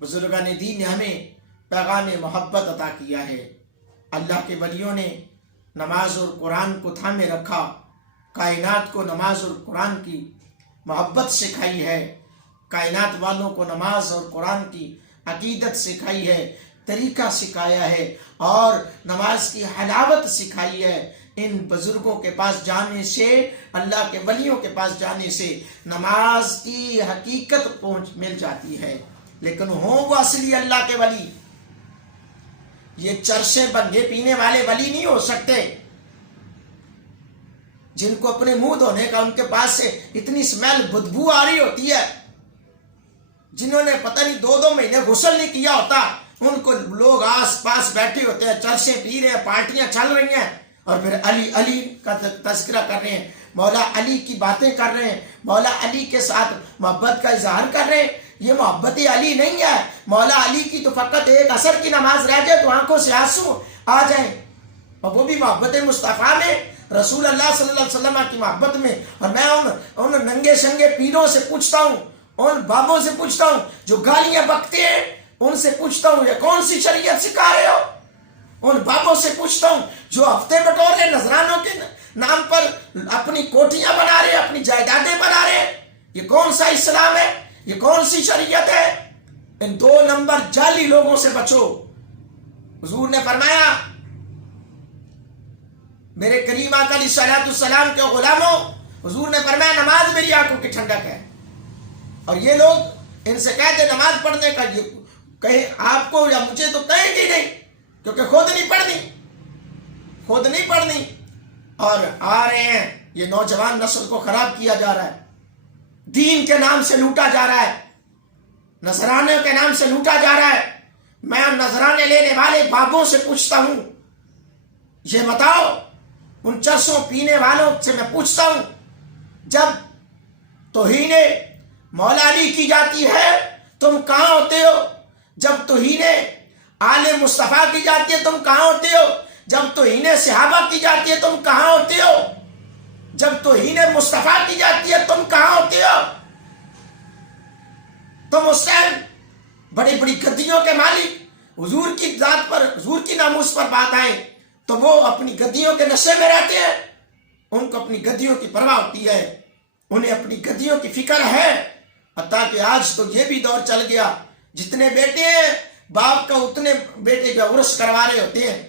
بزرگان دین نے ہمیں پیغام محبت عطا کیا ہے۔ اللہ کے ولیوں نے نماز اور قرآن کو تھامے رکھا، کائنات کو نماز اور قرآن کی محبت سکھائی ہے، کائنات والوں کو نماز اور قرآن کی عقیدت سکھائی ہے، طریقہ سکھایا ہے اور نماز کی حلاوت سکھائی ہے۔ ان بزرگوں کے پاس جانے سے، اللہ کے ولیوں کے پاس جانے سے نماز کی حقیقت مل جاتی ہے۔ لیکن ہوں وہ اصلی اللہ کے ولی، یہ چرسے بنگے پینے والے ولی نہیں ہو سکتے جن کو اپنے منہ دھونے کا ان کے پاس سے اتنی سمیل بدبو آ رہی ہوتی ہے، جنہوں نے پتہ نہیں 2 مہینے غسل نہیں کیا ہوتا، ان کو لوگ آس پاس بیٹھے ہوتے ہیں، چرسے پی رہے ہیں، پارٹیاں چل رہی ہیں، اور پھر علی علی کا تذکرہ کر رہے ہیں، مولا علی کی باتیں کر رہے ہیں، مولا علی کے ساتھ محبت کا اظہار کر رہے ہیں۔ یہ محبت علی نہیں ہے۔ مولا علی کی تو فقط ایک عصر کی نماز رہ جائے تو آنکھوں سے آنسو آ جائیں، اور وہ بھی محبت مصطفیٰ میں، رسول اللہ صلی اللہ علیہ وسلم کی محبت میں۔ اور میں ان ننگے سنگے پیروں سے پوچھتا ہوں، ان بابوں سے پوچھتا ہوں جو گالیاں بکتے ہیں، ان سے پوچھتا ہوں یہ کون سی شریعت سکھا رہے ہو؟ ان بابوں سے پوچھتا ہوں جو ہفتے بٹور رہے، نذرانوں کے نام پر اپنی کوٹیاں بنا رہے، اپنی جائیدادیں بنا رہے، یہ کون سا اسلام ہے؟ یہ کون سی شریعت ہے؟ ان 2 نمبر جعلی لوگوں سے بچو۔ حضور نے فرمایا میرے کریم آقا علیہ الصلوۃ والسلام کے غلاموں، حضور نے فرمایا نماز میری آنکھوں کی ٹھنڈک ہے، اور یہ لوگ ان سے کہتے نماز پڑھنے کا، یہ کہیں آپ کو یا مجھے تو کہیں گی نہیں، کیونکہ خود نہیں پڑھنی، اور آ رہے ہیں یہ نوجوان نسل کو خراب کیا جا رہا ہے، دین کے نام سے لوٹا جا رہا ہے، نذرانے کے نام سے لوٹا جا رہا ہے۔ میں نذرانے لینے والے بابوں سے پوچھتا ہوں، یہ بتاؤ، ان چرسوں پینے والوں سے میں پوچھتا ہوں، جب توہین مولا علی کی جاتی ہے تم کہاں ہوتے ہو؟ جب توہین آل مصطفیٰ کی جاتی ہے تم کہاں ہوتے ہو؟ جب توہین صحابہ کی جاتی ہے تم کہاں ہوتے ہو؟ جب توہین مصطفیٰ کی جاتی ہے تم کہاں ہوتے ہو؟ تم اس ٹائم بڑی بڑی گدیوں کے مالک، حضور کی ذات پر، حضور کی ناموس پر بات آئے تو وہ اپنی گدیوں کے نشے میں رہتے ہیں، ان کو اپنی گدیوں کی پرواہ ہوتی ہے، انہیں اپنی گدیوں کی فکر ہے۔ حتیٰ کہ آج تو یہ بھی دور چل گیا، جتنے بیٹے ہیں باپ کا اتنے بیٹے کا عرس کروا رہے ہوتے ہیں،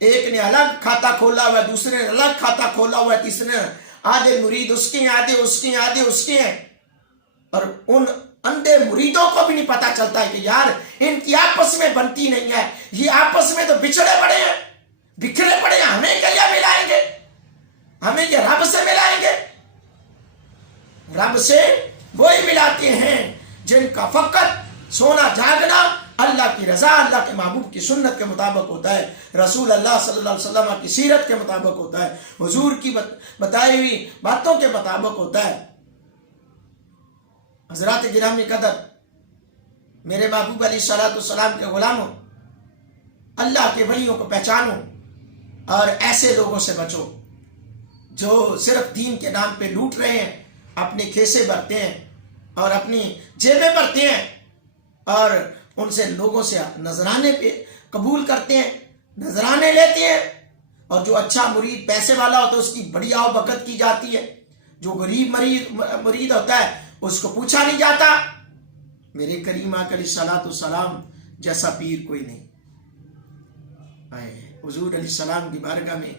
ایک نے الگ کھاتا کھولا ہوا ہے، دوسرے نے الگ کھاتا کھولا ہوا ہے، تیسرے نے آدھے مرید اس کے ہیں، آدھے اس کے ہیں، آدھے اس کے ہیں، اور ان اندھے مریدوں کو بھی نہیں پتا چلتا ہے کہ یار ان کی آپس میں بنتی نہیں ہے، یہ آپس میں تو بچھڑے پڑے ہیں، بکھرے پڑے ہیں، ہمیں کیا ملائیں گے؟ ہمیں یہ رب سے ملائیں گے؟ رب سے وہی ملاتے ہیں جن کا فقط سونا جاگنا اللہ کی رضا، اللہ کے محبوب کی سنت کے مطابق ہوتا ہے، رسول اللہ صلی اللہ علیہ وسلم کی سیرت کے مطابق ہوتا ہے، حضور کی بتائی ہوئی باتوں کے مطابق ہوتا ہے۔ حضرات گرامی قدر، میرے محبوب علیہ الصلوۃ والسلام کے غلاموں، اللہ کے ولیوں کو پہچانو اور ایسے لوگوں سے بچو جو صرف دین کے نام پہ لوٹ رہے ہیں، اپنے کھیسے بھرتے ہیں اور اپنی جیبیں بھرتے ہیں، اور ان سے لوگوں سے نذرانے پہ قبول کرتے ہیں، نذرانے لیتے ہیں، اور جو اچھا مرید پیسے والا ہوتا ہے اس کی بڑی آؤ بھگت کی جاتی ہے، جو غریب مرید ہوتا ہے اس کو پوچھا نہیں جاتا۔ میرے کریم آقا علیہ الصلوۃ والسلام جیسا پیر کوئی نہیں۔ حضور علیہ السلام کی بارگاہ میں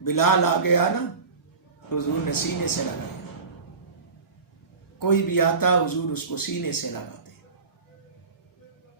بلال آ گیا نا، حضور نے سینے سے لگایا، کوئی بھی آتا حضور اس کو سینے سے لگا۔